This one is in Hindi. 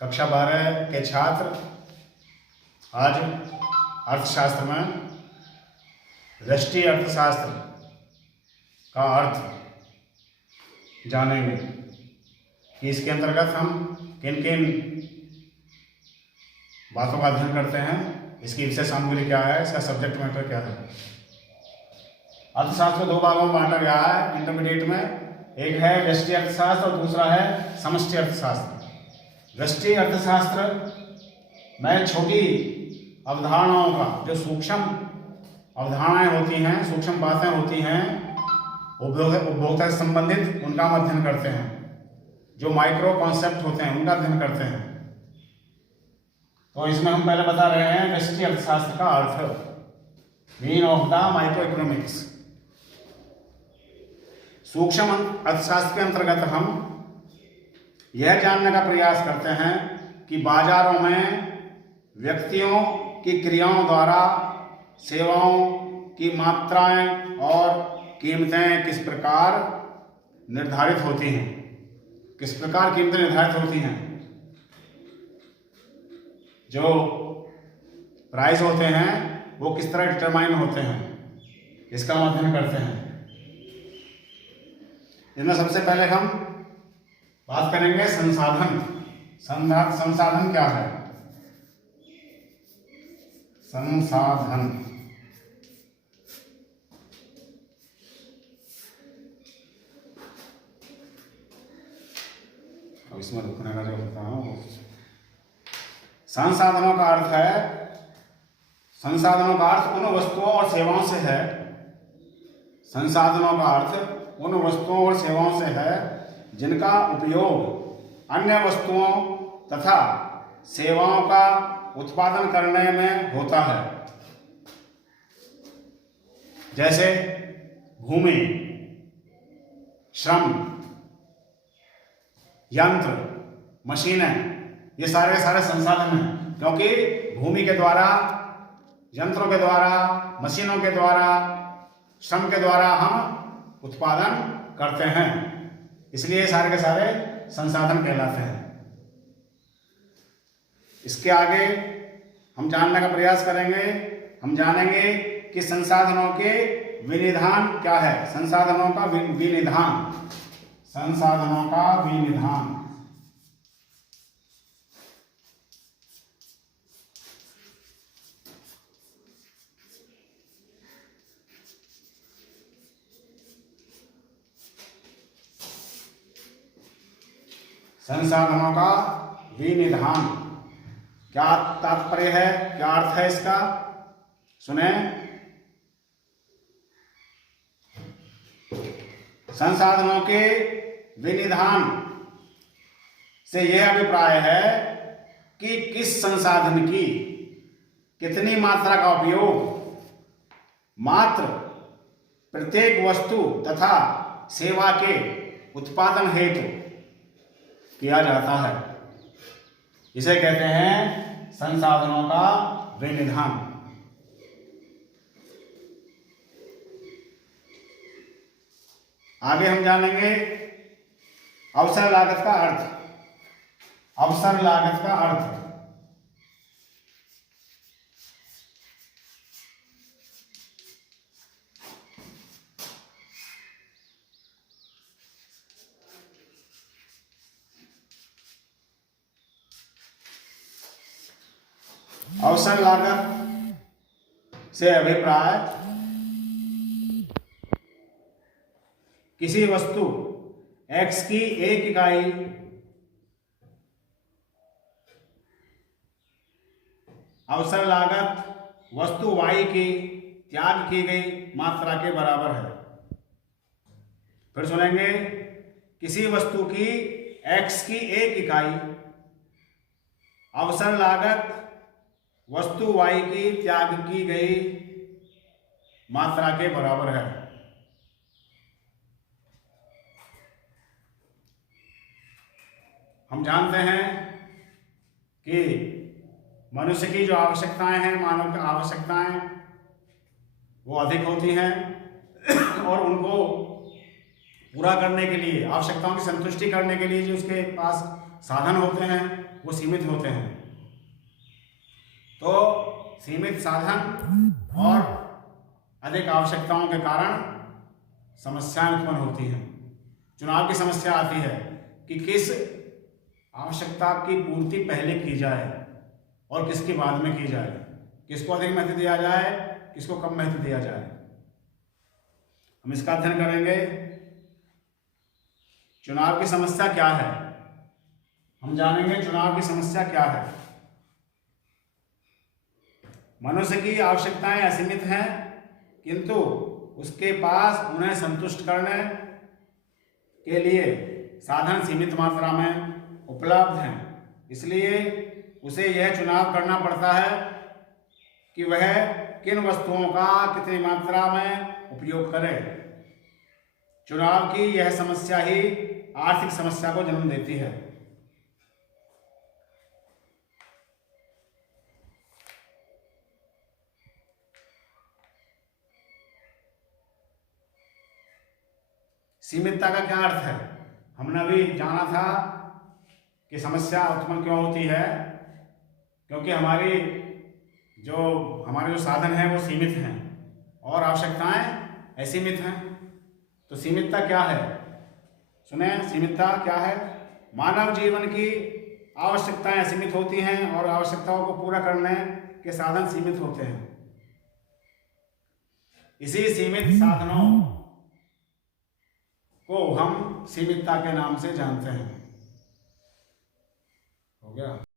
कक्षा 12 के छात्र आज अर्थशास्त्र में व्यष्टि अर्थशास्त्र का अर्थ जानेंगे कि इसके अंतर्गत हम किन किन बातों का अध्ययन करते हैं, इसकी विषय सामग्री क्या है, इसका सब्जेक्ट मैटर क्या है। अर्थशास्त्र दो भागों में बांटा गया है इंटरमीडिएट में। एक है व्यष्टि अर्थशास्त्र और दूसरा है समष्टि अर्थशास्त्र। व्यष्टि अर्थशास्त्र में छोटी अवधारणाओं का, जो सूक्ष्म अवधारणाएं होती हैं, सूक्ष्म बातें होती हैं उपभोक्ता से संबंधित, उनका हम अध्ययन करते हैं। जो माइक्रो कॉन्सेप्ट होते हैं उनका अध्ययन करते हैं। तो इसमें हम पहले बता रहे हैं व्यष्टि अर्थशास्त्र का अर्थ, mean of the micro economics. सूक्ष्म अर्थशास्त्र के अंतर्गत हम यह जानने का प्रयास करते हैं कि बाजारों में व्यक्तियों की क्रियाओं द्वारा सेवाओं की मात्राएं और कीमतें किस प्रकार निर्धारित होती हैं, किस प्रकार कीमतें निर्धारित होती हैं। जो प्राइस होते हैं वो किस तरह डिटरमाइन होते हैं, इसका हम अध्ययन करते हैं। इसमें सबसे पहले हम बात करेंगे संसाधन। संसाधन क्या है? संसाधन अब इसमें रुकने का जो होता है, संसाधनों का अर्थ है, संसाधनों का अर्थ उन वस्तुओं और सेवाओं से है। संसाधनों का अर्थ उन वस्तुओं और सेवाओं से है जिनका उपयोग अन्य वस्तुओं तथा सेवाओं का उत्पादन करने में होता है, जैसे भूमि, श्रम, यंत्र, मशीनें, ये सारे संसाधन हैं। क्योंकि भूमि के द्वारा, यंत्रों के द्वारा, मशीनों के द्वारा, श्रम के द्वारा हम उत्पादन करते हैं, इसलिए सारे के सारे संसाधन कहलाते हैं। इसके आगे हम जानने का प्रयास करेंगे, हम जानेंगे कि संसाधनों के विनिधान क्या है। संसाधनों का विनिधान, संसाधनों का विनिधान। संसाधनों का विनिधान क्या तात्पर्य है, क्या अर्थ है इसका, सुने। संसाधनों के विनिधान से यह अभिप्राय है कि किस संसाधन की कितनी मात्रा का उपयोग मात्र प्रत्येक वस्तु तथा सेवा के उत्पादन हेतु किया जाता है, इसे कहते हैं संसाधनों का विनिधान। आगे हम जानेंगे अवसर लागत का अर्थ। अवसर लागत का अर्थ अवसर लागत से अभिप्राय किसी वस्तु X की एक इकाई अवसर लागत वस्तु Y की त्याग की गई मात्रा के बराबर है। फिर सुनेंगे, किसी वस्तु की X की एक इकाई अवसर लागत वस्तु Y की त्याग की गई मात्रा के बराबर है। हम जानते हैं कि मनुष्य की जो आवश्यकताएं हैं, मानव की आवश्यकताएं, वो अधिक होती हैं और उनको पूरा करने के लिए, आवश्यकताओं की संतुष्टि करने के लिए जो उसके पास साधन होते हैं वो सीमित होते हैं। तो सीमित साधन और अधिक आवश्यकताओं के कारण समस्याएं उत्पन्न होती हैं। चुनाव की समस्या आती है कि किस आवश्यकता की पूर्ति पहले की जाए और किसकी बाद में की जाए, किसको अधिक महत्व दिया जाए, किसको कम महत्व दिया जाए। हम इसका अध्ययन करेंगे। चुनाव की समस्या क्या है, हम जानेंगे चुनाव की समस्या क्या है। मनुष्य की आवश्यकताएं असीमित हैं, किंतु उसके पास उन्हें संतुष्ट करने के लिए साधन सीमित मात्रा में उपलब्ध हैं। इसलिए उसे यह चुनाव करना पड़ता है कि वह किन वस्तुओं का कितनी मात्रा में उपयोग करे। चुनाव की यह समस्या ही आर्थिक समस्या को जन्म देती है। सीमितता का क्या अर्थ है? हमने अभी जाना था कि समस्या उत्पन्न क्यों होती है, क्योंकि हमारे जो साधन हैं वो सीमित हैं और आवश्यकताएं असीमित हैं। तो सीमितता क्या है? सुने, सीमितता क्या है? मानव जीवन की आवश्यकताएं असीमित होती हैं और आवश्यकताओं को पूरा करने के साधन सीमित होते हैं। इसी सीमित साधनों को हम सीमितता के नाम से जानते हैं। हो गया।